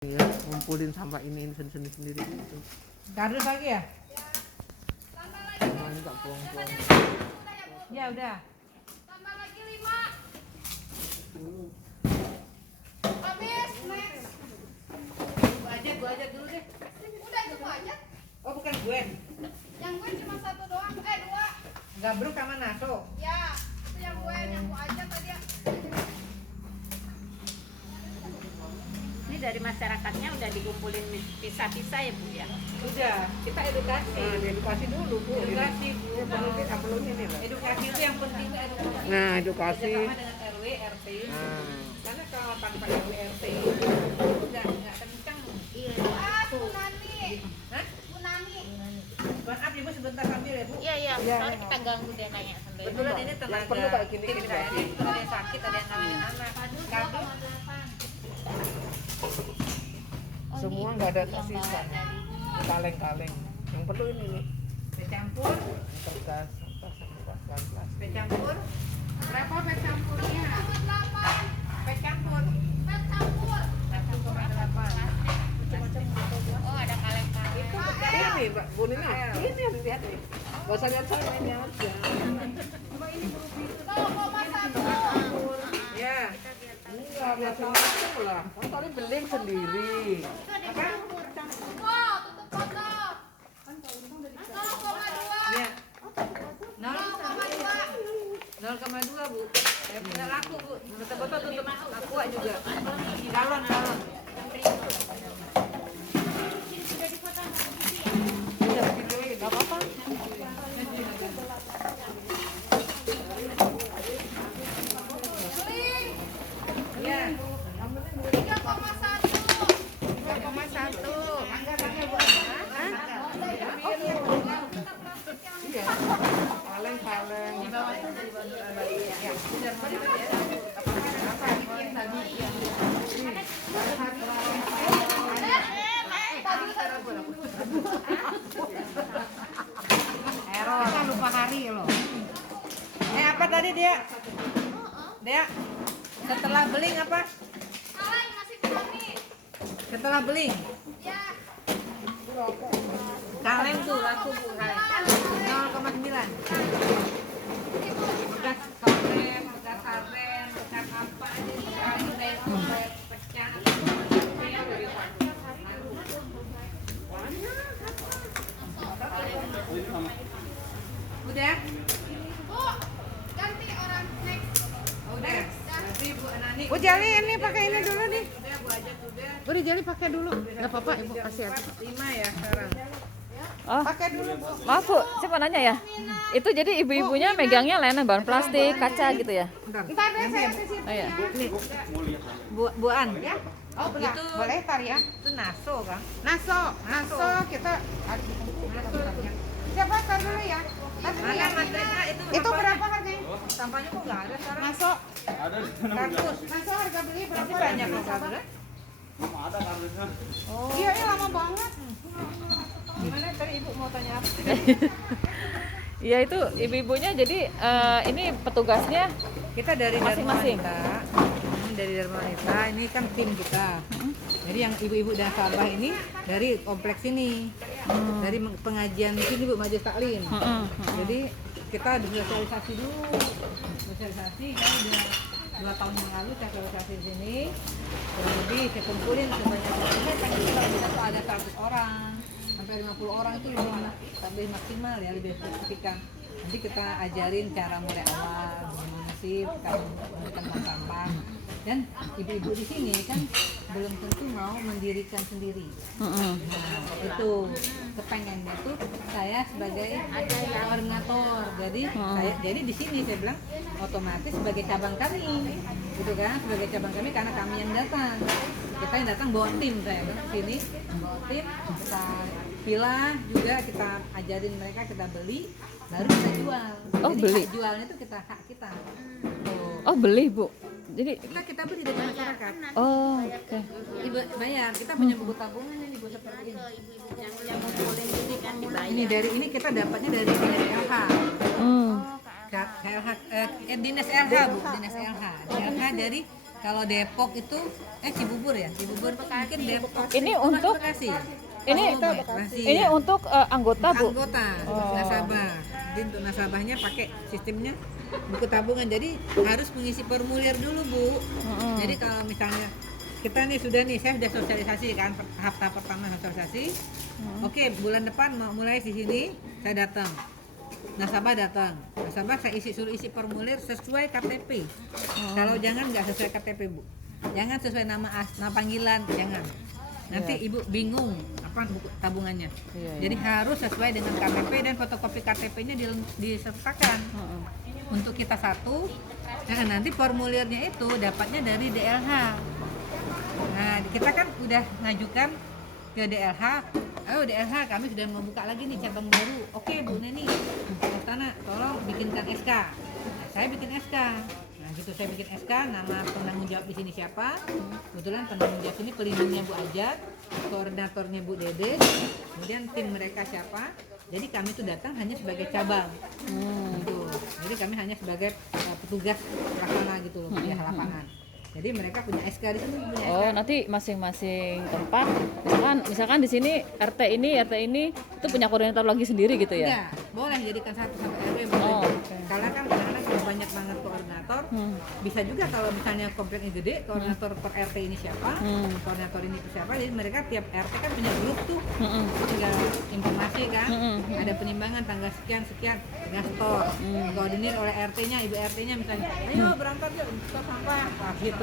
Ya, ngumpulin sampah ini sendiri gitu. Kardus lagi ya? Nah, enggak pulang-pulang. Ya udah. Tambah lagi 5. Habis, next. Gua aja dulu deh. Udah itu gua aja. Oh bukan Gwen. Yang gue cuma 1 doang. 2. Gabruk sama Naso. Ya, itu yang gue aja tadi ya. Ini dari masyarakatnya udah dikumpulin pisah-pisah ya Bu ya? Udah, kita edukasi. Nah, edukasi dulu, Bu. Edukasi Bu. Perlu ini lah. Edukasi itu yang penting itu edukasi. Nah, edukasi. Kerjasama dengan RW, RT. Nah. Karena kalau tanpa RW, RT itu nggak kencang. Iya. Bu Nani. Hah? Bu Nani. Maaf Ibu sebentar sambil ya Bu. Iya, Iya. soalnya kita ganggu dia nanya sambil. Kebetulan ini tenaga perlu kayak gini, tim saya Mbak. ini ada yang sakit, ada yang ngalamin anak. Kardus Semua nggak ada tersisa. Kaleng-kaleng. Yang perlu ini nih. bercampur, Kertas, plastik. bercampur. Berapa pet campurnya? 8. Pet campur. Pet campur. 1,8. Oh, ada kaleng-kaleng. Ini, Mbak Bu Nina. Ini harus lihat nih. Gak usah lihat saya ini aja. 0,1. Ya. Enggak, biasa langsung lah. Kan paling beli sendiri. Wow, tutup botol. 0,2. Ya. 0,2. 0,2 Bu. Nggak laku Bu. Botol tutup aqua juga. Galon. Udah videoin, nggak apa-apa. Beling. Ya. 3,1. 3,1. Iya. Kaleng-kaleng. Ya. Benar benar ya. Apa bikin tadi? Error. Kita lupa hari loh. Apa tadi dia? Dia setelah beling apa? Kaleng masih Nani. Setelah beling. Ya. Kaleng tuh laku Bu. 0,9. Bekas korem, bekas aren, bekas apa aja sekali pecah. Udah? Bu, ganti orang next. Udah. Nanti Bu Nani. Bu Jali ini pakai ini dulu nih. Udah Bu aja udah. Bu Jali pakai dulu. Nggak apa-apa, Ibu kasih aja. 5 ya sekarang. Oh, Pakai dulu, Bu. maaf Bu, saya mau nanya ya. Itu jadi ibu-ibunya megangnya lainnya bahan plastik, kaca gitu ya? Ntar deh saya ke situ. Oh iya. Buan. Ya. Oh, benar. Itu- Boleh tar ya. Itu naso kan? Naso kita siapa tar dulu ya. Tar dulu ya. Mana materinya Itu berapa harganya? Sampahnya kok nggak ada sekarang? Naso. Kardus. Naso harga beli berapa? Masih banyak loh kardus. Iya, ini lama banget. Gimana tadi Ibu mau tanya apa? Iya itu ibu-ibunya jadi ini petugasnya Kita dari Dharma Masing-masing. Wanita. Dari Dharma Wanita, ini kan tim kita. Jadi yang ibu-ibu dan sahabat ini dari kompleks ini. Dari pengajian di sini Bu, majelis taklim. Jadi kita sosialisasi dulu. Sosialisasi kan udah 2 tahun yang lalu saya sosialisasi di sini. Kurang lebih saya kumpulin sebanyak-banyaknya kan kita bisa tuh ada 100 orang sampai 50 orang itu lebih maksimal ya, lebih signifikan. Nanti kita ajarin cara mulai awal, gimana sih kita memberikan tong sampah. Dan ibu-ibu di sini kan belum tentu mau mendirikan sendiri. Nah, itu kepengennya tuh saya sebagai koordinator. Jadi di sini saya bilang otomatis sebagai cabang kami, gitu kan? Sebagai cabang kami karena kami yang datang. Kita yang datang bawa tim saya kan sini, bawa tim, kita pilah juga kita ajarin mereka, kita beli, baru kita jual. Oh, Jadi beli. hak jualnya itu kita hak kita. Tuh. Oh beli Bu. Jadi Kita beli dari masyarakat. oh oke. Ibu bayar, kita punya buku tabungan ini Bu seperti ini. Yang ngumpulin ini kan dibayar. Ini dari ini kita dapatnya dari LH. Hmm. LH, dinas LH Bu, dinas LH. LH dari Kalau Depok itu Cibubur ya, Cibubur tuh mungkin Depok. Ini untuk Bekasi. ini Bekasi. ini untuk anggota Bu. Anggota nasabah. Jadi untuk nasabahnya pakai sistemnya buku tabungan. Jadi harus mengisi formulir dulu Bu. Jadi kalau misalnya kita nih saya sudah sosialisasi kan tahap pertama sosialisasi. Oke, bulan depan mau mulai di sini saya datang. Nasabah datang. Nasabah saya suruh isi formulir sesuai KTP. Kalau jangan nggak sesuai KTP Bu. Jangan sesuai nama panggilan, jangan. Nanti Ibu bingung apa buku tabungannya. Jadi harus sesuai dengan KTP dan fotokopi KTP-nya disertakan. Untuk kita satu, nah nanti formulirnya itu dapatnya dari DLH. Nah, kita kan udah ngajukan ke DLH. Oh, DLH kami sudah mau buka lagi nih cabang baru. Oke, Bu Neni. Istana, tolong bikinkan SK. Nah, saya bikin SK. Nah, gitu saya bikin SK, nama penanggung jawab di sini siapa? Kebetulan penanggung jawab ini pelindungnya Bu Ajat, koordinatornya Bu Dede, kemudian tim mereka siapa? Jadi kami itu datang hanya sebagai cabang. Gitu. Jadi kami hanya sebagai petugas pelaksana gitu loh, di lapangan. Jadi mereka punya SK di sini. Nanti masing-masing tempat, misalkan di sini RT ini itu punya koordinator lagi sendiri gitu ya? Enggak, boleh jadikan satu RW boleh. Karena kan kadang-kadang kalau banyak banget koordinator, bisa juga kalau misalnya kompleknya gede, koordinator per RT ini siapa, koordinator ini siapa, jadi mereka tiap RT kan punya grup tuh, tinggal informasi kan, ada penimbangan tanggal sekian, gastor, koordinir oleh RT-nya, ibu RT-nya misalnya, ayo berangkat yuk, stop sampah, gitu.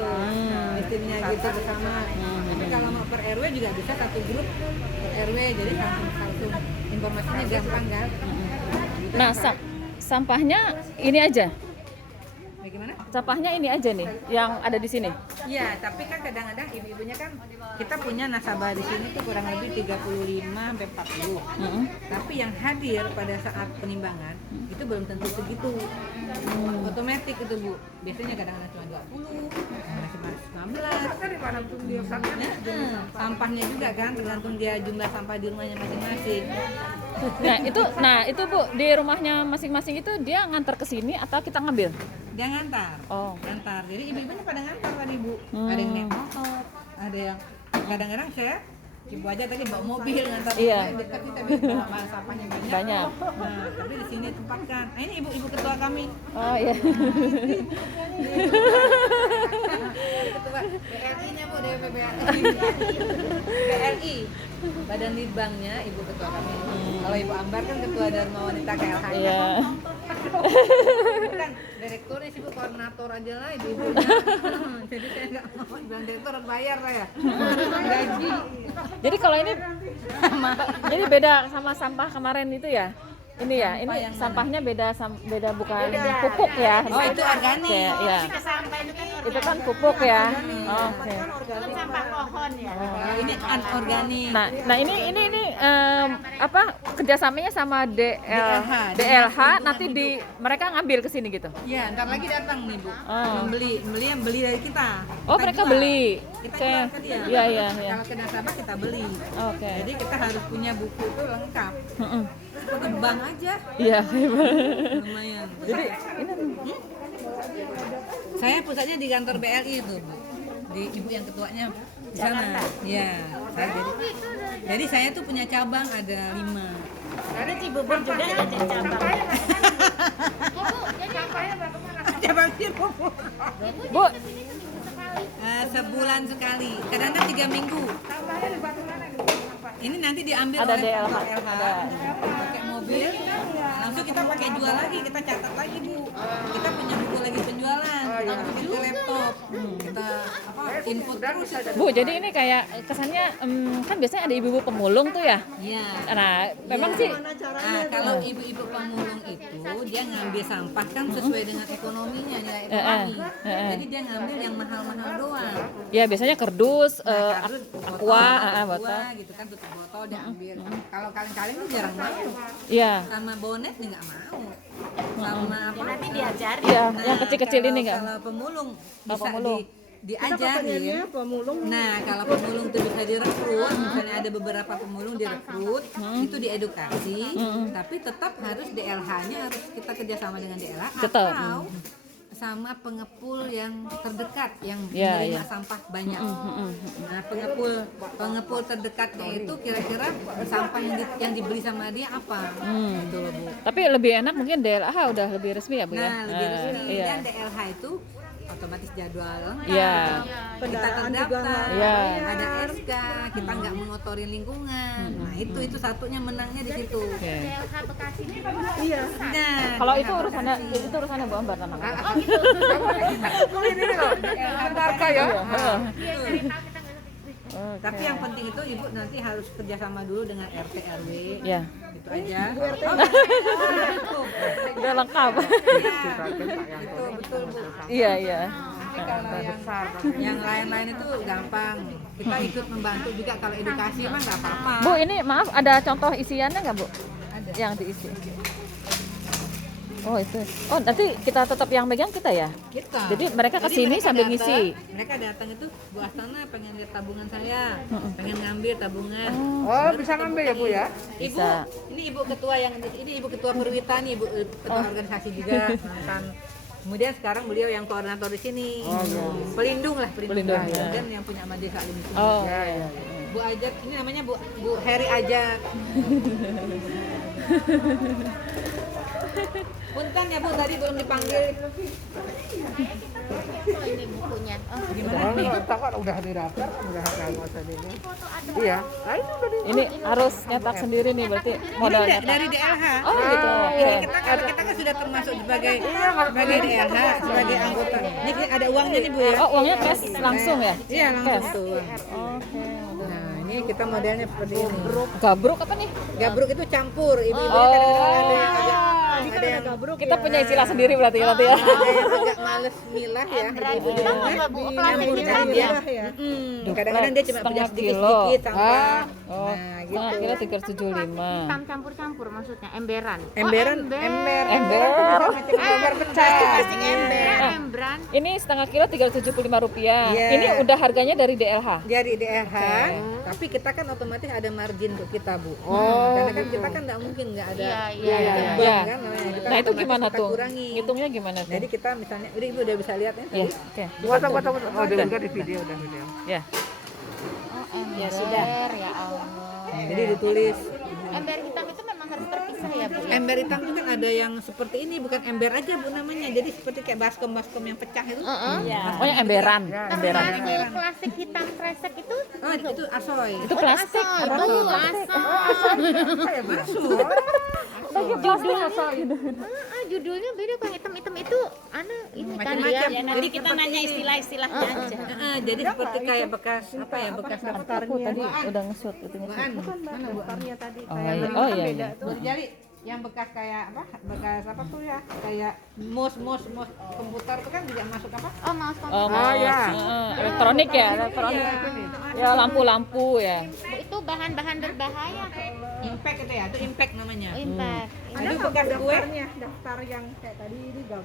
Sistemnya gitu bersama. Tapi kalau mau per RW juga bisa satu grup per RW, jadi langsung informasinya gampang kan. Nah, sampahnya ini aja. Bagaimana? Sampahnya ini aja nih yang ada di sini. Iya, tapi kan kadang-kadang ibu-ibunya kan kita punya nasabah di sini tuh kurang lebih 35 sampai 40. Tapi yang hadir pada saat penimbangan itu belum tentu segitu. Otomatis itu Bu. Biasanya kadang-kadang cuma 20, masih 19. Sampahnya juga kan tergantung dia jumlah sampah di rumahnya masing-masing. Nah itu Bu, di rumahnya masing-masing itu dia ngantar ke sini atau kita ngambil? Dia ngantar. Ngantar. Jadi ibu-ibunya pada ngantar tadi Bu. Ada yang naik motor, ada yang kadang-kadang saya Ibu aja tadi bawa mobil ngantar. Iya. Tapi bawa sampahnya banyak. Nah, tapi di sini tempatkan. Nah, ini ibu ketua kami. Oh iya. Ketua BRI-nya Bu, BRI. BRI. Badan Litbangnya ibu ketua kami. Kalau Ibu Ambar kan ketua Dharma Wanita KLH. Iya. Bukan direkturnya sih Bu, koordinator aja lah ibu-ibunya. Jadi saya nggak mau bilang direktur bayar saya. Gaji. Jadi kalau ini jadi beda sama sampah kemarin itu ya? Ini ya, ini sampahnya beda bukan pupuk ya? Oh itu organik. Ya. Itu kan pupuk ya. Oke. Sampah pohon ya. Ini anorganik. Nah ini apa kerjasamanya sama DLH nanti mereka ngambil ke sini gitu? Iya, ntar lagi datang nih Bu. Yang beli dari kita. Oh mereka beli. Kita jual ke dia. Iya. Kalau ke nasabah kita beli. Oke. Jadi kita harus punya buku itu lengkap. Seperti bank aja. Iya. Lumayan. Jadi ini saya pusatnya di kantor BRI itu, Bu. Di ibu yang ketuanya di sana. Iya. Jadi saya tuh punya cabang ada 5. Ada Cibubur juga ada cabang. Cabang Cibubur. Bu, Sebulan sekali. Kadang-kadang 3 minggu. Ini nanti diambil ada oleh DLH. LH. Pakai mobil. Langsung kita pakai jual lagi, kita catat lagi Bu. Kita punya buku lagi penjualan. Kita masukin ke laptop. Kita input terus. Bu, jadi ini kayak kesannya kan biasanya ada ibu-ibu pemulung tuh ya. Iya. Nah, memang sih Kalau ibu-ibu pemulung itu dia ngambil sampah kan sesuai dengan ekonominya, nilai ekonomi. Jadi dia ngambil yang mahal-mahal doang. ya biasanya kerdus, aqua, botol gitu kan, tutup botol dia ambil. Kalau kaleng-kaleng tuh jarang mau. Iya. Sama bonet nih nggak mau. Sama apa? Nanti diajari. Iya, yang kecil-kecil ini enggak. Kalau pemulung bisa pemulung. diajarin. Nah, kalau pemulung itu bisa direkrut, misalnya ada beberapa pemulung direkrut, itu diedukasi, tapi tetap harus DLH-nya harus kita kerjasama dengan DLH Tetap. atau sama pengepul yang terdekat yang Iya, menerima iya. sampah banyak. Nah, pengepul terdekatnya itu kira-kira sampah yang dibeli sama dia apa? Gitu loh, Bu. Tapi lebih enak mungkin DLH udah lebih resmi ya Bu ya. Nah, lebih resmi. Iya. Dan DLH itu otomatis jadwal lengkap. Iya. Kita terdaftar, Iya. ada SK, kita nggak mengotorin lingkungan. Nah, itu satunya menangnya di situ. Oke. DLH Bekasi ini Nah, Kalau itu urusannya Bu Ambar namanya. Ini loh, marka ya. tapi yang penting itu Ibu nanti harus kerjasama dulu dengan RT RW. Ya. Itu aja. Udah lengkap. Betul, betul, Bu. Iya, iya. Kalau yang lain-lain itu gampang. Kita ikut membantu juga kalau edukasi mah nggak apa-apa. Bu, ini maaf ada contoh isiannya nggak Bu? Ada. Yang diisi. Oh itu. Oh nanti kita tetap yang megang kita ya? Kita. Jadi mereka kesini mereka sambil datang, ngisi. Mereka datang itu Bu Astana pengen lihat tabungan saya, pengen ngambil tabungan. Oh, bisa ngambil ya Bu ya? Ibu, Bisa. ini Ibu ketua ini Ibu ketua Perwita nih, Ibu ketua organisasi juga mantan. Kemudian sekarang beliau yang koordinator di sini. Pelindung lah, Pelindung, ya. Kemudian yang punya majelis taklim di sini. Oh. Bu Ajak, ini namanya Bu Heri Ajak. Punten ya Bu, tadi belum dipanggil. Oh, ini bukunya. Oh, Gimana nih? Kan udah didaftar, udah ada masa ini. Iya. Nah, itu tadi. Ini harus nyetak sendiri nih berarti modal Ini nyetak. dari DLH. Oh gitu. Ini kita kan sudah termasuk sebagai DLH, sebagai anggota. Ini ada uangnya nih Bu ya. Oh uangnya cash langsung ya? Iya langsung Cash. tuh. Oke. Nah ini kita modelnya seperti ini. Gabruk apa nih? Gabruk itu campur. Ibu-ibu Oh. kadang-kadang ada yang gabruk. Kita punya istilah sendiri berarti ya, berarti ya. Ada yang agak males milah ya. Ibu-ibu campur aja. Kadang-kadang dia cuma punya Setengah kilo. sedikit-sedikit sampah. Oh, Nah, gitu. setengah kilo 375. hitam campur-campur maksudnya, emberan. Emberan, Ember. ember pecah. Plastik emberan. Ini setengah kilo 375 rupiah. Iya. Ini udah harganya dari DLH. Dari DLH, tapi kita kan otomatis ada margin untuk kita Bu. Karena kan kita kan nggak mungkin nggak ada Iya, iya. bank Iya. kan namanya. Kita Nah itu otomatis gimana kita tuh? kurangi. Ngitungnya gimana tuh? Jadi kita misalnya, Ibu udah bisa lihat ya. Iya, oke. Foto. Oh, udah di video, udah video. Ya. Ya sudah. Ya Allah. Jadi ditulis. Ember hitam itu memang harus terpisah ya Bu. Ember hitam itu kan ada yang seperti ini, bukan ember aja Bu namanya. Jadi seperti kayak baskom-baskom yang pecah itu. Oh yang emberan. Emberan. Plastik plastik hitam kresek itu Oh itu asoy. Itu plastik. judulnya beda kan, hitam itu ini kan Macam-macam. dia. Jadi kita nanya istilah-istilahnya aja. Jadi seperti kayak bekas apa ya, bekas Aku tadi udah nge-shoot itu bahan. Mana Bu? Oh iya. Bu Jali, yang bekas kayak apa? Bekas apa tuh ya? Kayak mouse komputer itu kan juga masuk apa? Oh, mouse Oh, komputer. mau ya. elektronik ya, elektronik. Ya lampu-lampu ya. Bu, itu bahan-bahan berbahaya. Impact itu ya, itu impact namanya. Impact. Itu bekas kue.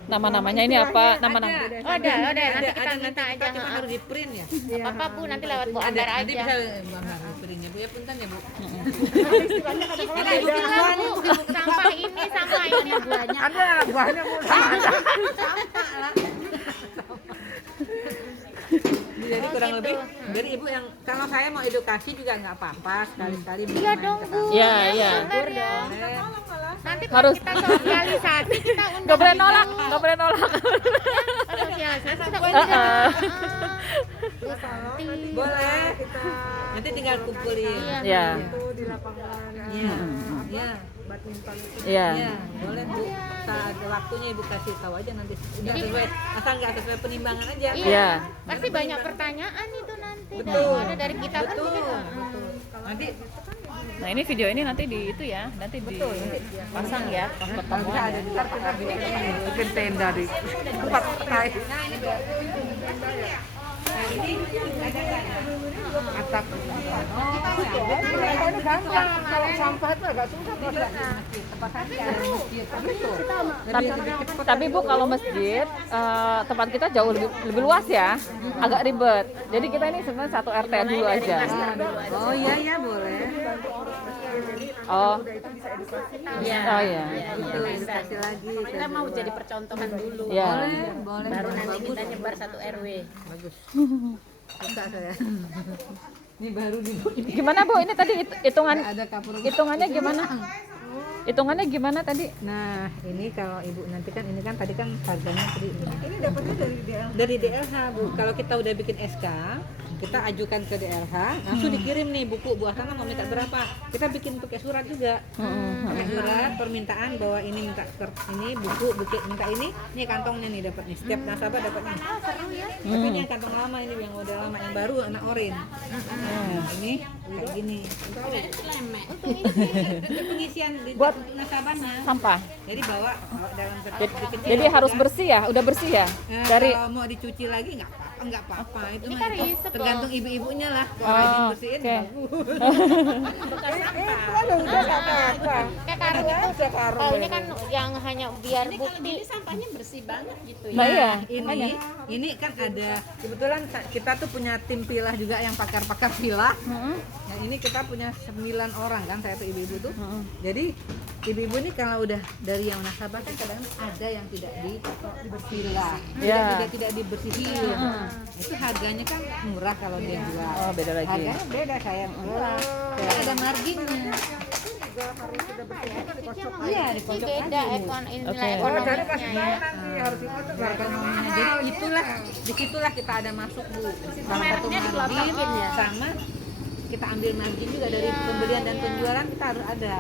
Nama-namanya ini apa? Nama-nama. Oh, ada. Nanti kita Ada, minta aja. cuma harus di print ya. Apa Bu, nanti lewat Bu Ambar Nanti aja. bisa gambar di printnya Bu ya, punten ya Bu. Istilah Bu, sampah ini sama ini buahnya. Ada anak buahnya Bu sama ada. Jadi kurang lebih dari Ibu yang kalau saya mau edukasi juga nggak apa-apa sekali-sekali. Iya dong Bu. Iya, iya. Bener ya. Nanti kalau Harus. kita sosialisasi kita undang. Gak boleh nolak, gak boleh nolak. Sosialisasi kita undang. Boleh kita. Nanti tinggal kumpulin. Ya. Iya. Iya. Iya. Iya, boleh Bu. Saat ada waktunya Ibu kasih tahu aja nanti. Udah sesuai, asal nggak sesuai penimbangan aja. Iya. Pasti banyak pertanyaan itu nanti. Betul. Ada dari kita kan Betul. juga. Nanti Nah ini video ini nanti di itu ya, nanti dipasang ya pas Bisa pertemuan ada ya. di ntar kita bikin tenda di tempat naik atap. Ini gampang. Kalau sampah itu agak susah Tapi Bu kalau masjid tempat kita jauh lebih luas ya, agak ribet. Jadi kita ini sebenarnya satu RT dulu aja. Oh iya boleh. Oh. Iya. Oh iya. Bisa. Kita mau jadi percontohan dulu. Ya. Boleh. Baru nanti kita nyebar satu RW. Bagus. Suka saya. Ini baru di Gimana Bu? Ini tadi hitungan ada kapur. hitungannya gimana? Hitungannya gimana tadi? Nah, ini kalau Ibu nanti kan ini kan tadi kan harganya tadi ini dapatnya dari DLH, Bu. Kalau kita udah bikin SK, kita ajukan ke DLH, langsung dikirim nih buku buah tanah mau minta berapa. Kita bikin pakai surat juga. Pakai surat permintaan bahwa ini minta ini buku minta ini kantongnya nih dapat nih. Setiap nasabah dapatnya. Seru ya. Tapi ini yang kantong lama ini yang model lama, yang baru anak orin. Nah, ini kayak gini. Itu pengisian Buat nasabahnya. sampah. Jadi bawa dalam Jadi, kecil. jadi harus bersih ya? Udah bersih ya? Nah, Dari kalau mau dicuci lagi nggak apa-apa. Itu Ini mah kan reusable. tergantung ibu-ibunya lah. Oh, Kalau rajin bersihin oke. bagus. Kayak karung itu. Kalau ini kan yang hanya biar bukti. Sampahnya bersih banget gitu ya. Nah, iya. Ini kan ada kebetulan kita tuh punya tim pilah juga yang pakar-pakar pilah. Nah, ini kita punya 9 orang kan, saya tuh ibu-ibu tuh. Jadi ibu-ibu ini kalau udah dari yang nasabah kan kadang ada yang tidak dipilah, Ya. tidak dibersihin. Itu harganya kan murah kalau dia jual. Oh, beda lagi. Harganya beda saya murah. Karena ada marginnya. Iya, Ini dikocok beda aja. nilai Oke. ekonominya ya. Jadi disitulah kita ada masuk, Bu. Salah satu margin sama kita ambil margin juga dari pembelian dan penjualan kita harus ada.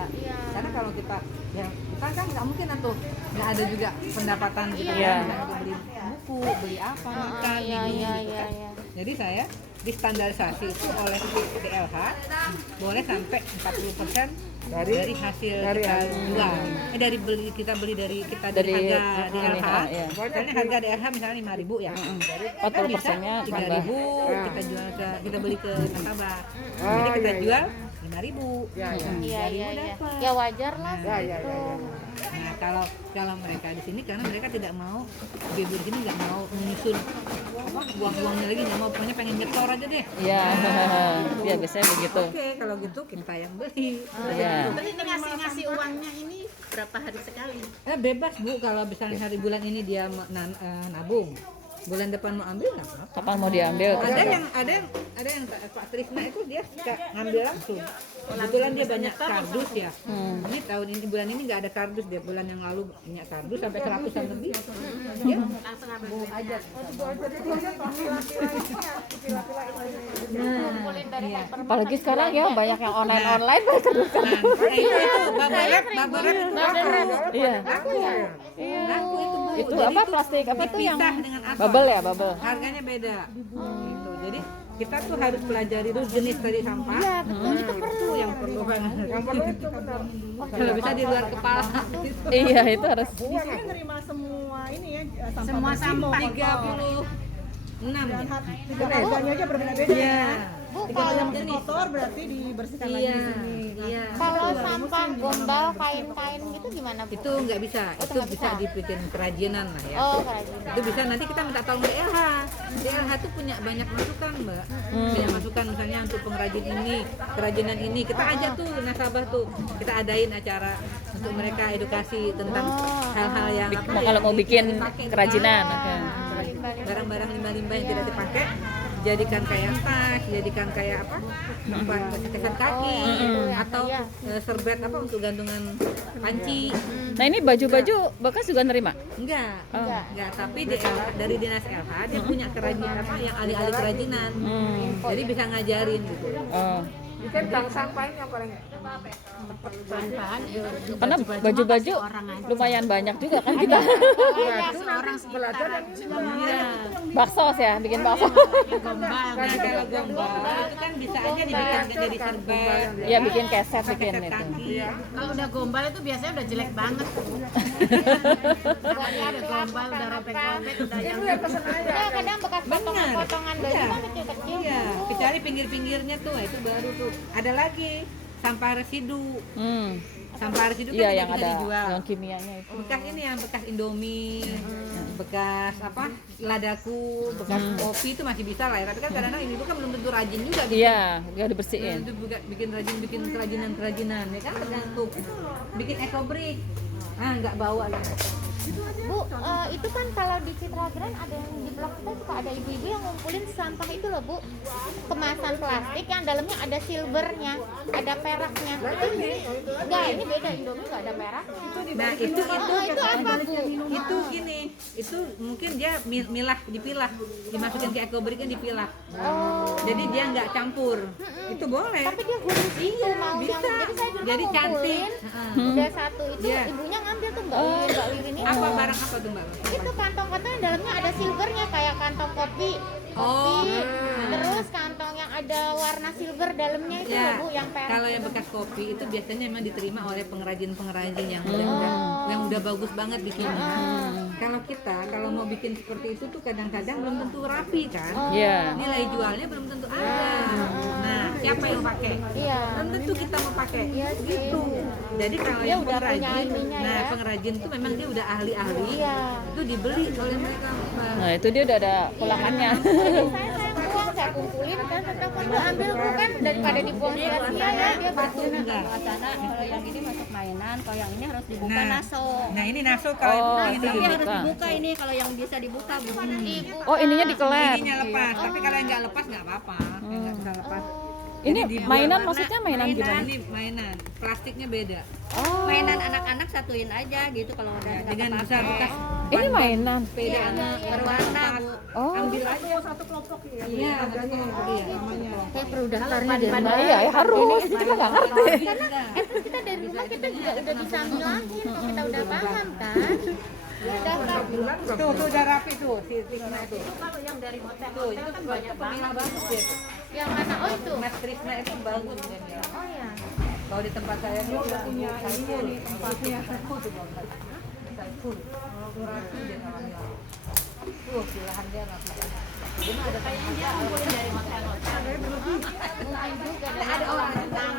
Karena kalau kita kita kan nggak mungkin tuh nggak ada juga pendapatan gitu Iya. kan, misalnya untuk beli buku, beli apa, makan, Iya, minum iya, gitu iya, kan. iya. Jadi saya distandarisasi itu oleh DLH boleh sampai 40% dari hasil kita jual. Dari kita beli dari Dari harga ini, DLH. iya. Misalnya harga DLH misalnya 5.000 ya. 40%-nya 3.000 kita jual kita beli ke nasabah. Jadi kita jual 5.000. Iya, iya, iya. Ya wajar lah. Gitu. Nah, kalau mereka di sini karena mereka tidak mau ibu di sini nggak mau menyusun buah-buahnya lagi, nggak mau, pokoknya pengen nyetor aja deh. Iya. Ya biasanya begitu. Oke, kalau gitu kita yang beli. Iya. Terus ini ngasih uangnya ini berapa hari sekali? Bebas, Bu, kalau misalnya hari bulan ini dia nabung, bulan depan mau ambil nggak apa-apa. Kapan mau diambil? Ada yang Pak Trisna itu dia suka ngambil langsung. Kebetulan dia banyak kardus ya. Ini tahun ini bulan ini nggak ada kardus, dia bulan yang lalu punya kardus sampai 100-an lebih. Dia Langsung ambil aja. Apalagi sekarang ya banyak yang online terus. itu baberat itu Iya. laku itu, Bu. Itu Jadi apa plastik apa tuh yang dipisah dengan apa? bubble ya, bubble. Harganya beda. Gitu. Jadi kita tuh harus pelajari dulu jenis tadi sampah. Iya, betul. Itu perlu yang perlu banget. Yang perlu itu benar. Kalau bisa di luar kepala. Iya, itu harus. Semua sampah. 36 ya. Harganya aja berbeda-beda. Iya. Bu, 36 kalau jenis. Kotor berarti dibersihkan lagi Iya. di sini. Iya. kalau sampah gombal kain-kain gitu gimana, Bu? Itu nggak bisa. Itu nggak bisa bisa. dibikin kerajinan lah ya. Oh, kerajinan. Itu bisa nanti kita minta tolong DLH. DLH tuh punya banyak masukan, Mbak. Banyak masukan misalnya untuk pengrajin ini, kerajinan ini. Kita aja tuh nasabah tuh. Kita adain acara untuk mereka edukasi tentang hal-hal yang apa Kalau mau bikin dipakai. kerajinan. Oke. Barang-barang limbah-limbah yang tidak dipakai jadikan kayak tas, jadikan kayak apa? Tempat ketekan kaki atau serbet apa untuk gantungan panci. Nah, ini baju-baju bekas juga nerima? Enggak, Oh. enggak. Tapi dari dinas LH dia punya kerajinan apa yang ahli-ahli kerajinan. Jadi bisa ngajarin gitu. Oh. Kan bank sampah ini yang paling Karena baju-baju lumayan banyak juga kan kita. Orang sekitar Bakso ya, bikin bakso. gombal. Nah, kalau gombal itu kan bisa aja dibikin jadi serbet. Iya, bikin keset bikin Keset itu. kaki. Kalau udah gombal itu biasanya udah jelek banget. Pokoknya udah gombal, udah robek-robek, udah yang Ya, kadang bekas potongan-potongan baju Iya. kan kecil-kecil. Iya, kecuali pinggir-pinggirnya tuh itu baru tuh. Ada lagi sampah residu. sampah residu kan Iya, tidak yang bisa ada dijual. yang kimianya itu. Bekas ini yang bekas Indomie, bekas apa ladaku, bekas kopi itu masih bisa lah ya. Tapi kan kadang-kadang ini kan belum tentu rajin juga bikin. Iya, nggak Belum dibersihin. tentu bikin rajin, bikin kerajinan ya kan tergantung. Bikin ekobrik, nggak bawa gitu. Bu, itu kan kalau di Citra Grand ada yang di blok kita suka ada ibu-ibu yang ngumpulin sampah itu loh Bu, kemasan plastik yang dalamnya ada silvernya, ada peraknya. Enggak, ini beda, Indomie nggak ada peraknya. Nah itu apa Bu? itu gini, itu mungkin dia dipilah, dimasukin ke ekobrik kan dipilah. Jadi dia nggak campur, itu boleh. Tapi dia gurih gitu mau bisa. yang jadi saya juga Jadi cantik. ngumpulin, udah satu itu Iya. ibunya ngambil tuh nggak lirin ini. Apa barang apa tuh Mbak? Itu kantong-kantong yang dalamnya ada silvernya kayak kantong kopi, terus kantong yang ada warna silver dalamnya itu loh Bu, yang perak. Kalau yang bekas kopi itu biasanya memang diterima oleh pengrajin-pengrajin yang udah bagus banget bikinnya. Kalau mau bikin seperti itu tuh kadang-kadang belum tentu rapi kan. Iya. Nilai jualnya belum tentu ada. Nah, siapa yang pakai? Iya. Belum tentu kita mau pakai. Iya sih. Gitu. Jadi kalau Dia yang udah punya pengrajin, ininya ya. pengrajin tuh memang dia udah ahli-ahli. Iya. Itu dibeli oleh mereka. Mbak. Nah, itu dia udah ada polangannya. Saya buang, saya kumpulin, saya telepon Bu ambil Bu kan daripada dibuang sia-sia ya dia berguna. Enggak. Kalau yang ini masuk mainan, kalau yang ini harus dibuka naso. Nah ini naso kalau Oh, ini itu Tapi harus dibuka. dibuka ini kalau yang bisa dibuka Bu. Ibu. Oh, ininya dikelet. ininya lepas, tapi kalau yang nggak lepas nggak apa-apa, yang nggak bisa lepas. Ini Jadi dibuat mainan warna- maksudnya mainan gimana? Ini mainan, plastiknya beda. Oh, Mainan anak-anak satuin aja gitu kalau udah nggak Dengan kepake. bisa bekas ini mainan. sepeda anak berwarna Bu. Oh, ambil aja satu kelompok ya. Iya, harganya namanya. Kayak perlu daftarnya dari nah, iya ya harus. Kita nggak ngerti. terus kita dari rumah kita juga udah bisa ngilangin kalau kita udah paham kan. Ya daftar Tuh udah rapi tuh si Krisna itu. Kalau yang dari hotel Tuh, itu kan banyak pemilah bagus ya. yang mana? Oh itu. Mas Krisna itu bagus kan ya. Oh ya. Kalau di tempat saya itu udah punya ininya di tempatnya Saiful tuh Bang. Saiful. Tuh pilihan dia nggak bisa. Dia mah ada kayaknya dia ngumpulin dari hotel-hotel. Mungkin juga ada orang Jepang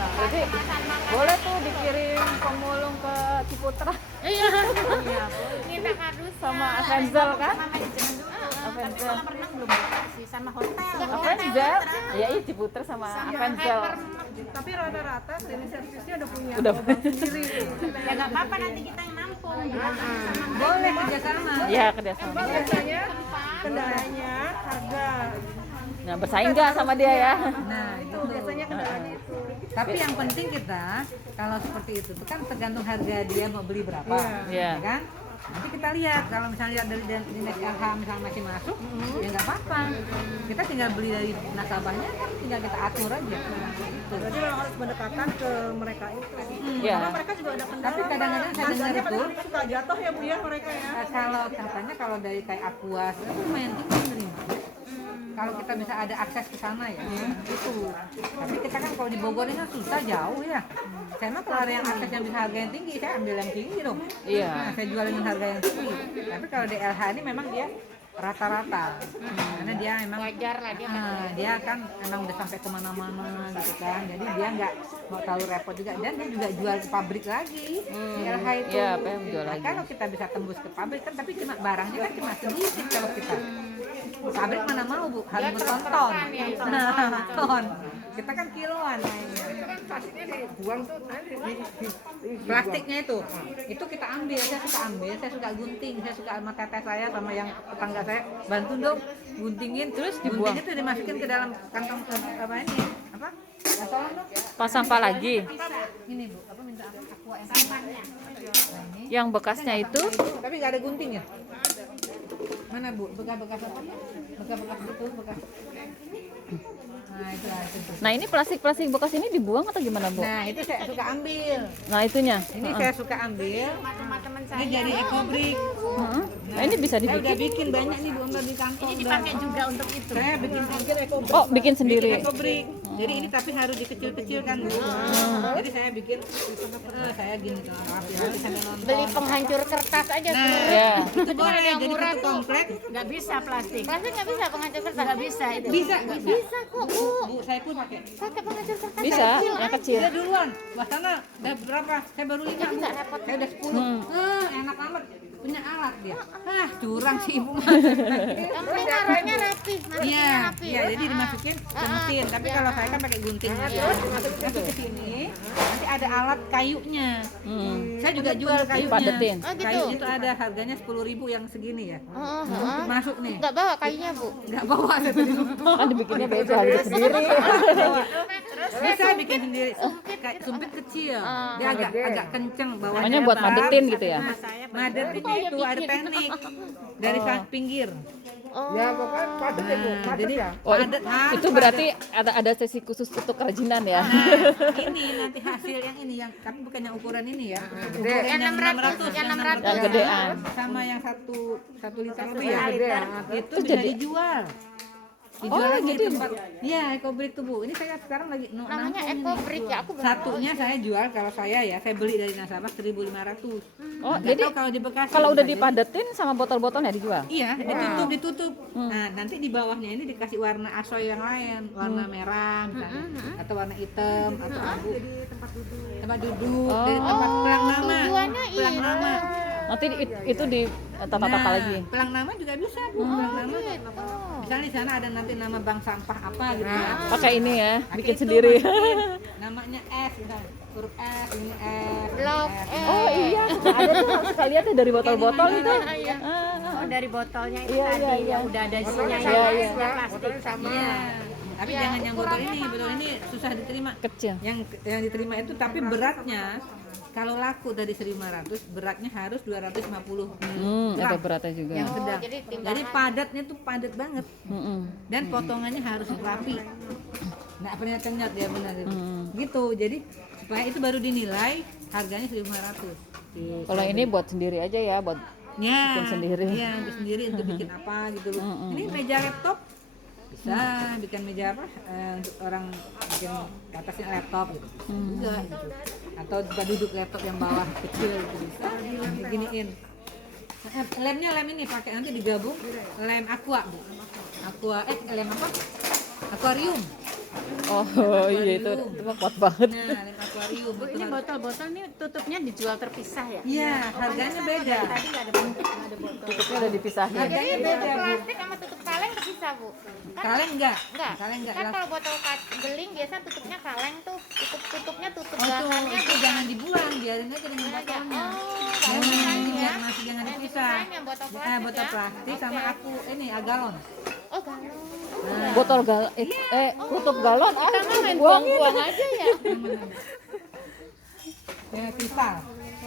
Jadi boleh tuh dikirim pemulung ke Ciputra Iya. Minta kardus sama Avenzel kan? Tapi Avenzel. kolam renang belum dikasih sama hotel. Avenzel. Ya iya Ciputra sama Avenzel. Tapi rata-rata cleaning service-nya udah punya Udah. sendiri. Ya nggak apa-apa nanti kita yang nampung. boleh kerjasama. Ya kerjasama. Biasanya kendalanya harga. Nah bersaing nggak sama dia ya? Nah, itu Biasanya kendalanya itu. tapi yang penting kita kalau seperti itu tuh kan tergantung harga dia mau beli berapa, Iya. ya kan? Nanti kita lihat kalau misalnya lihat dari nilai LH misalnya masih masuk, ya nggak apa-apa. Kita tinggal beli dari nasabahnya kan tinggal kita atur aja. Gitu. Berarti memang harus pendekatan ke mereka itu. Iya. Karena mereka juga ada kendala. Tapi kadang-kadang saya dengar Harganya itu kadang suka jatuh ya Bu ya mereka ya. kalau katanya kalau dari kayak Aquas itu lumayan tinggi menerima. Kalau kita bisa ada akses ke sana ya, itu. Tapi kita kan kalau di Bogor ini kan susah jauh ya. Saya mah kalau ada yang akses yang bisa harga yang tinggi, saya ambil yang tinggi dong. Iya. Nah, saya jual dengan harga yang tinggi. Tapi kalau di LH ini memang dia rata-rata, karena dia memang wajar lah dia. dia kan memang udah sampai kemana-mana gitu kan. Jadi dia nggak mau terlalu repot juga dan dia juga jual ke pabrik lagi. Di LH itu. Iya, PM jual Nah, lagi. kalau kita bisa tembus ke pabrik kan, tapi cuma barangnya kan cuma sedikit kalau kita. Pabrik mana mau Bu, harus bertonton. Nah, ton. Kita kan kiloan mainnya. Plastiknya dibuang tuh nanti Plastiknya itu kita ambil, saya suka gunting, saya suka sama teteh saya sama yang tetangga saya, bantu dong guntingin, terus Dibuang. gunting itu dimasukin ke dalam kantong apa ini? Apa? Nah, tolong dong. Pas sampah lagi. Ini Bu, apa minta apa? Aqua yang sampahnya. Yang bekasnya itu Tapi nggak ada guntingnya. Mana Bu? Bekas-bekas apa? Bekas-bekas itu, bekas. Nah, itu lah, itu. Nah ini plastik-plastik bekas ini dibuang atau gimana Bu? Nah, itu saya suka ambil. Nah itunya. Ini saya suka ambil. Ini jadi ekobrik. Nah, ini bisa Saya udah dibikin. bikin banyak nih Bu Ambar di kantong. Ini dipakai juga untuk itu. Saya bikin Oh, bikin sendiri. ekobrik. Jadi ini tapi harus dikecil-kecilkan Bu. Jadi saya bikin saya gini rapi sampai nonton. Beli penghancur kertas aja Nah, tuh. Ya. itu boleh ada yang jadi murah satu tuh. komplek. Nggak bisa plastik. Plastik nggak bisa penghancur kertas. Nggak bisa itu. Bisa, Bisa kok Bu. Bu, saya pun pakai. Pakai penghancur kertas Bisa, kecil yang aja. kecil. Dia duluan. Wah, sana udah berapa? Saya baru 5. Jadi nggak repot. Saya udah 10. Enak amat. Punya alat dia. Curang sih Ibu. Yang penting naruhnya rapi, masukinnya Iya, rapi. iya, jadi dimasukin ke mesin. Tapi kalau saya kan pakai gunting. Masuk ke sini, nanti ada alat kayunya. Saya juga jual kayunya. Dipadetin. Oh, gitu. Kayunya itu ada harganya 10.000 yang segini ya. Oh, Masuk nih. nggak bawa kayunya Bu. Nggak bawa saya tadi. Kan dibikinnya beda harus sendiri. Ini saya bikin sendiri. Kayak sumpit kecil. Dia agak kenceng bawahnya. Makanya buat lebar. madetin gitu ya. Madetinnya itu ada teknik dari pinggir. Oh. Ya pokoknya padat ya Bu, padat Jadi ya. Oh, padat, harus itu berarti ada sesi khusus untuk kerajinan ya. ini nanti hasil yang ini yang tapi bukan yang ukuran ini ya. gede. Ukuran Yang 600, yang 600. Yang gedean. sama yang satu liter lebih ya. Itu Terus bisa jadi- dijual. Oh, lagi jadi- tempat. Iya, ekobrik tuh Bu. Ini saya sekarang lagi Namanya ekobrik ya, aku belum Satunya saya jual kalau saya beli dari nasabah 1.500. Oh, Nggak jadi tahu kalau di Bekasi. kalau udah bisa dipadetin sama botol-botolnya dijual. Iya, ditutup. Nah, nanti di bawahnya ini dikasih warna asoy yang lain, warna merah misalnya, atau warna hitam, atau abu. Tempat duduk, dari tempat pelang nama. tujuannya Pelang iya. nama. Nanti itu di tata-tata lagi. Pelang nama juga bisa, Bu. Pelang nama. Misalnya di sana ada nanti nama bank sampah apa gitu ya. Pakai ini ya, Pakai bikin itu, sendiri. masukin. Namanya S, misalnya. Huruf S, ini S. Blok S. Oh iya, ada tuh sekali lihat tuh dari botol-botol itu. Iya. Oh, dari botolnya itu Iya, tadi iya, iya. yang udah ada isinya Iya, ya. iya. Plastik. Iya. Tapi Ya, jangan yang botol ini susah diterima. Kecil. Yang diterima itu tapi beratnya kalau laku dari 1.500 beratnya harus 250 Ada beratnya juga. yang sedang. jadi Jadi padatnya tuh padat banget Mm-mm. dan potongannya harus rapi. Nggak penyet-penyet dia benar itu. Gitu. Jadi supaya itu baru dinilai harganya 1.500. Kalau ini buat sendiri aja ya, buat Ya, bikin sendiri. Iya, bikin sendiri untuk bikin apa gitu loh. Ini meja laptop bisa bikin meja apa untuk orang bikin atasnya laptop gitu juga gitu. Atau tempat duduk laptop yang bawah kecil gitu bisa diginiin. Lemnya lem ini pakai nanti digabung lem aqua Bu. Lem apa? Akuarium. oh iya itu mah kuat banget. Nah, lem akuarium. Bu, ini botol-botol ini tutupnya dijual terpisah ya? Iya, harganya beda. Tadi nggak ada botol. Tutupnya udah dipisahin. Harganya Jadi beda tutup Bu. plastik sama tutup kaleng bisa Bu. Kaleng enggak? Enggak. Kaleng enggak. Kan kalau botol geling biasa tutupnya kaleng tuh, tutupnya tutup Oh bahannya itu jangan dibuang, biarin aja dengan aja. botolnya. Oh, Biar masih jangan dipisah. yang botol plastik Botol ya. plastik sama aku ini agalon. Oh, galon. Botol tutup galon. Kita mah main buang-buang aja ya. Dengan kristal.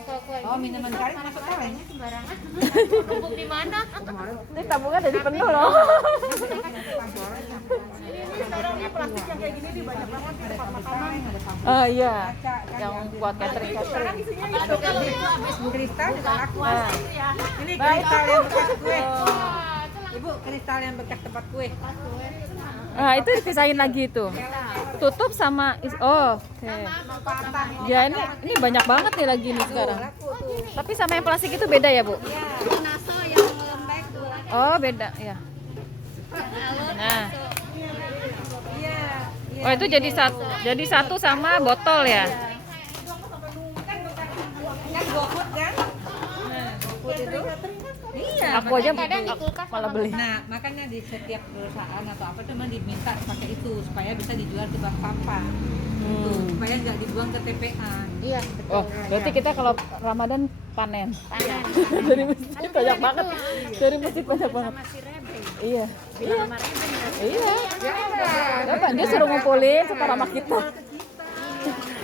Kok Oh minuman karet masuk kaleng. sembarangan. Numpuk di mana? Ini tabungan jadi penuh loh. Sekarang nih plastik yang kayak gini nih banyak banget di tempat makanan. Ah iya, yang buat catering. Kristal juga laku. Nah, Ini kristal yang bekas kue. Ibu kristal yang bekas tempat kue. nah itu dipisahin lagi itu. Tutup sama oke. Ya ini banyak banget nih lagi nih sekarang. Tapi sama yang plastik itu beda ya Bu? Naso yang lembek tuh. Oh beda ya. Nah, Iya. oh itu jadi satu sama botol ya. Kan GoFood kan? Nah, GoFood itu. Iya. Aku aja Kadang di kulkas malah sama beli. Nah, makanya di setiap perusahaan atau apa cuma diminta pakai itu supaya bisa dijual ke bank sampah. Gitu, supaya nggak dibuang ke TPA. Iya. Oh, berarti kita kalau Ramadan panen. Dari masjid banyak banget. Dari masjid banyak banget. Sama si Rebe. Iya. Bilang sama Rebe nggak? Iya. Coba dia suruh ngumpulin setara sama kita.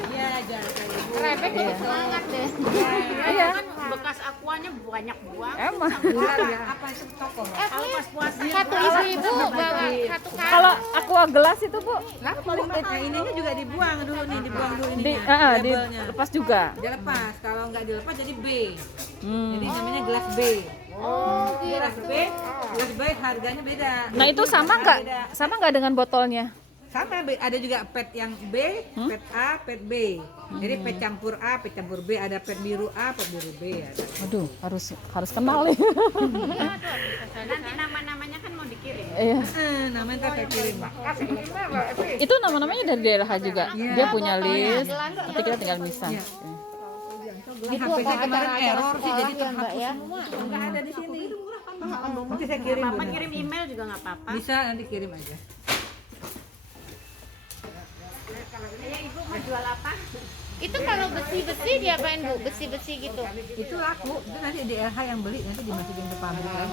Iya, jangan kayak gitu. Rebek jadi semangat deh. Iya. Kan bekas akuanya banyak buang. Emang. Apa itu toko? Kalau pas puasa Satu ibu-ibu bawa satu karung. Kalau aqua gelas itu Bu Nah, ininya juga dibuang dulu nih, dibuang dulu di ininya. labelnya. dilepas juga. Dia lepas, kalau nggak dilepas jadi B. Hmm. Jadi namanya gelas B. Oh, Kelas gitu. B, kelas B harganya beda. Nah itu sama nggak? Sama nggak dengan botolnya? Sama, ada juga pet yang B, pet A, pet B. Jadi pet campur A, pet campur B, ada pet biru A, pet biru B ada. Aduh, harus kenal nih. Nanti nama-namanya kan mau dikirim. Iya. Namanya ntar saya kirim. Kasih email lah, Evi. Itu nama-namanya dari daerah juga. Dia punya list. gelasnya. Nanti kita tinggal misah. Iya. Ini Itu HP saya apa kemarin acara error sih, jadi sekolah ya, Mbak, ya? semua. Enggak ada di sini. Nanti saya kirim. Bapak Bunda. kirim email juga nggak apa-apa. Bisa nanti kirim aja. Ya ibu mau jual apa? Itu kalau besi-besi diapain Bu? Besi-besi gitu. Itu laku, itu nanti DLH yang beli nanti dimasukin ke pabrik.